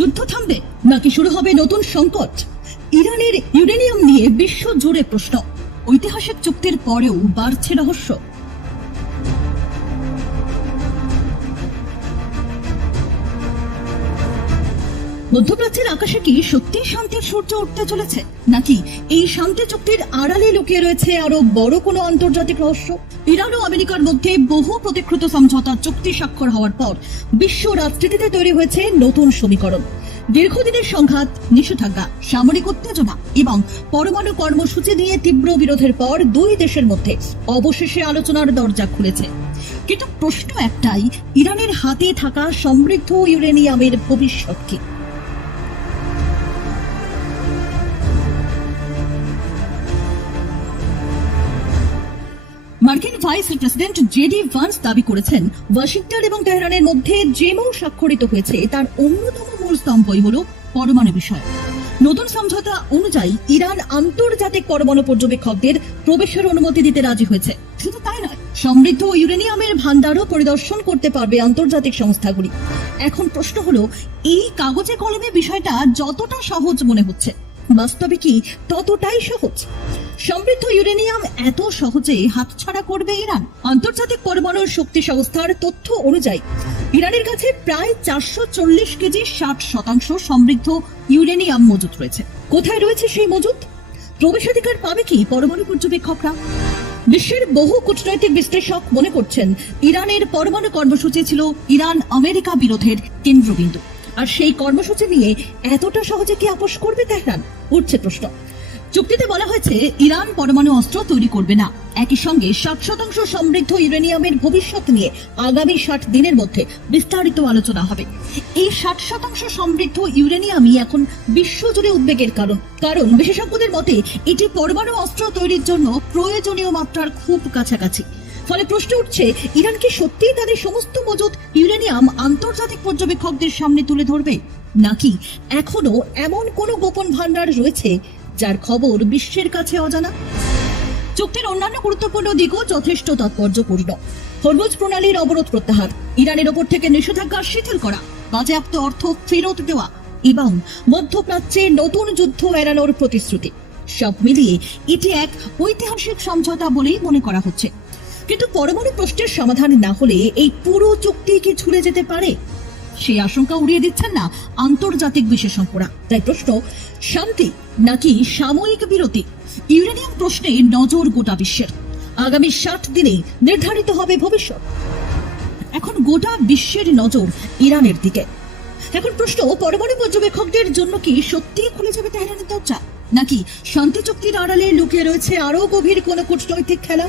যুদ্ধ থামবে নাকি শুরু হবে নতুন সংকট? ইরানের ইউরেনিয়াম নিয়ে বিশ্ব জুড়ে প্রশ্ন। ঐতিহাসিক চুক্তির পরেও বাড়ছে রহস্য। মধ্যপ্রাচ্যের আকাশে কি সত্যি শান্তির সূর্য উঠতে চলেছে, নাকি এই শান্তি চুক্তির আড়ালে লুকিয়ে রয়েছে আরো বড় কোনো আন্তর্জাতিক রহস্য? ইরান ও আমেরিকার মধ্যে বহু প্রতীক্ষিত সমঝোতা চুক্তি স্বাক্ষর হওয়ার পর বিশ্ব রাজনীতিতে তৈরি হয়েছে নতুন সমীকরণ। দীর্ঘদিনের সংঘাত, নিষেধাজ্ঞা, সামরিক উত্তেজনা এবং পরমাণু কর্মসূচি নিয়ে তীব্র বিরোধের পর দুই দেশের মধ্যে অবশেষে আলোচনার দরজা খুলেছে। কিন্তু প্রশ্ন একটাই, ইরানের হাতে থাকা সমৃদ্ধ ইউরেনিয়ামের ভবিষ্যৎ কি? মার্কিন ভাইস প্রেসিডেন্ট জেডি ভান্স দাবি করেছেন, ওয়াশিংটন এবং তেহরানের মধ্যে যে মৌ স্বাক্ষরিত হয়েছে তার অন্যতম মূল স্তম্ভই হল পরমাণু বিষয়। নতুন সমঝোতা অনুযায়ী ইরান আন্তর্জাতিক পরমাণু পর্যবেক্ষকদের প্রবেশের অনুমতি দিতে রাজি হয়েছে। শুধু তাই নয়, সমৃদ্ধ ইউরেনিয়ামের ভান্ডারও পরিদর্শন করতে পারবে আন্তর্জাতিক সংস্থাগুলি। এখন প্রশ্ন হলো, এই কাগজে কলমে বিষয়টা যতটা সহজ মনে হচ্ছে, বাস্তবে কি ততটাই সহজ? সমৃদ্ধ ইউরেনিয়াম এত সহজে হাতছাড়া করবে ইরান? আন্তর্জাতিক পরমাণু শক্তি সংস্থার তথ্য অনুযায়ী ইরানের কাছে প্রায় 440 কেজি 60% সমৃদ্ধ ইউরেনিয়াম মজুত রয়েছে। কোথায় রয়েছে সেই মজুত? প্রবেশাধিকার পাবে কি পরমাণু পর্যবেক্ষকরা? বিশ্বের বহু কূটনৈতিক বিশ্লেষক মনে করছেন, ইরানের পরমাণু কর্মসূচি ছিল ইরান আমেরিকা বিরোধের কেন্দ্রবিন্দু। আর সেই কর্মসূচি নিয়ে এতটা সহজে কি আপোষ করবে তেহরান? উঠছে প্রশ্ন। চুক্তিতে বলা হয়েছে, ইরান পরমাণু অস্ত্র তৈরি করবে না। একই সঙ্গে 60% সমৃদ্ধ ইউরেনিয়ামের ভবিষ্যৎ নিয়ে আগামী 60 দিনের মধ্যে বিস্তারিত আলোচনা হবে। এই 60% সমৃদ্ধ ইউরেনিয়ামই এখন বিশ্বজুড়ে উদ্বেগের কারণ বিশেষজ্ঞদের মতে এটি পরমাণু অস্ত্র তৈরির জন্য প্রয়োজনীয় মাত্রার খুব কাছাকাছি। ফলে প্রশ্ন উঠছে, ইরান কি সত্যিই তাদের সমস্ত মজুত ইউরেনিয়াম আন্তর্জাতিক পর্যবেক্ষকদের সামনে তুলে ধরবে, নাকি এখনো এমন কোনো গোপন ভান্ডার রয়েছে যার খবর বিশ্বের কাছে অজানা? চুক্তির অন্যান্য গুরুত্বপূর্ণ দিকও যথেষ্ট তাৎপর্যপূর্ণ। হরমুজ প্রণালীর অবরোধ প্রত্যাহার, ইরানের ওপর থেকে নিষেধাজ্ঞা শিথিল করা, বাজেয়াপ্ত অর্থ ফেরত দেওয়া এবং মধ্যপ্রাচ্যে নতুন যুদ্ধ এড়ানোর প্রতিশ্রুতি, সব মিলিয়ে এটি এক ঐতিহাসিক সমঝোতা বলেই মনে করা হচ্ছে। কিন্তু পরমাণু প্রশ্নের সমাধান না হলে এই পুরো চুক্তি কি ঝুলে যেতে পারে? সেই আশঙ্কা উড়িয়ে দিচ্ছেন না আন্তর্জাতিক বিশেষজ্ঞরা। তাই প্রশ্ন, শান্তি নাকি সাময়িক বিরতি? ইউরেনিয়াম প্রশ্নে নজর গোটা বিশ্বের। আগামী 60 দিনে নির্ধারিত হবে ভবিষ্যৎ। এখন গোটা বিশ্বের নজর ইরানের দিকে। এখন প্রশ্ন, পরমাণু পর্যবেক্ষকদের জন্য কি সত্যি খুলে যাবে তেহরানের দরজা, নাকি শান্তি চুক্তির আড়ালে লুকিয়ে রয়েছে আরো গভীর কোনো কূটনৈতিক খেলা?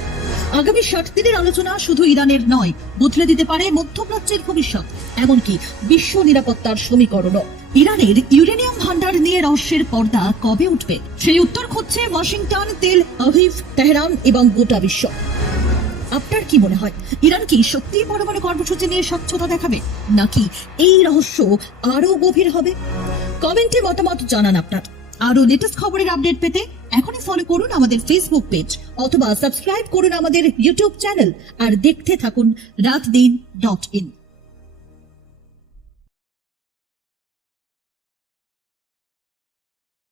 আগামী 60 দিনের আলোচনা শুধু ইরানের নয়, বদলে দিতে পারে মধ্যপ্রাচ্যের ভবিষ্যৎ, এমনকি বিশ্ব নিরাপত্তার সমীকরণও। ইরানের ইউরেনিয়াম ভান্ডার নিয়ে রহস্যের পর্দা কবে উঠবে, সেই উত্তর খুঁজছে ওয়াশিংটন, তেল আভিভ, তেহরান এবং গোটা বিশ্ব। আপনার কি মনে হয়, ইরান কি সত্যি পরমাণু কর্মসূচি নিয়ে স্বচ্ছতা দেখাবে, নাকি এই রহস্য আরো গভীর হবে? কমেন্টে মতামত জানান আপনার। আরো লেটেস্ট খবরের আপডেট পেতে এখনই ফলো করুন আমাদের ফেসবুক পেজ অথবা সাবস্ক্রাইব করুন আমাদের ইউটিউব চ্যানেল আর দেখতে থাকুন রাতদিন.in।